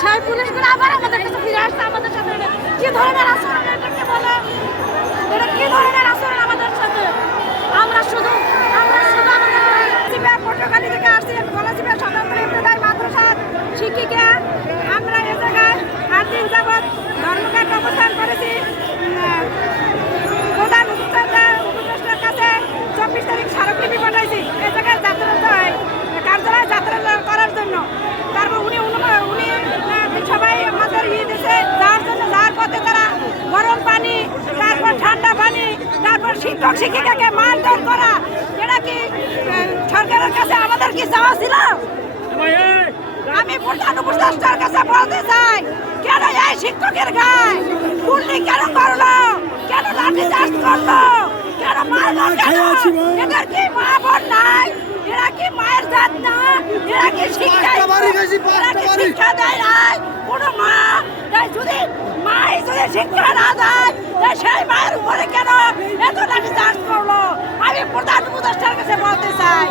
সেই পুলিশগুলো আবার আমাদের কাছে ফিরে আসছে, আমাদের সাথে কি ধরনের আচরণ, এটাকে বলে এটা কি ধরনের আচরণ আমাদের সাথে? আমরা শুধু আমাদের পটুয়াখালী থেকে আসছি, গলাচিপা স্বতন্ত্র ইবতেদায়ী মাদ্রাসার শিক্ষিকা। আমরা এ জায়গায় 8 দিন যাবৎ ধর্মঘট অবস্থান করেছি। প্রধান উপদেষ্টার কাছে 24 তারিখ স্মারকলিপি পাঠাইছি এ জায়গায় কার্যালয়ে যাত্রা করার জন্য। তারপর উনি সবাই আমাদের দিয়েছে যার জন্য, যার পথে তারা গরম পানি, তারপর ঠান্ডা পানি, তারপর শিক্ষক শিক্ষিকাকে মারধর করা, এটা কি সরকারের কাছে আমাদের কি চাওয়া ছিল? আমি প্রধান উপদেষ্টার কাছে বলতে চাই, কেন এই শিক্ষকের গায়ে গুলি কেন করলো, কেন লাঠি চার্জ করলো, কেন মারলো, কেন? এদের কি মা বোন নাই? এরা কি মায়ের জাত না? এরা কি শিক্ষা দেয় নাই? কোনো মা যদি শিক্ষা না দেয়, সেই মায়ের উপরে কেন এত লাঠি চার্জ করলো? আমি প্রধান উপদেষ্টার কাছে বলতে চাই।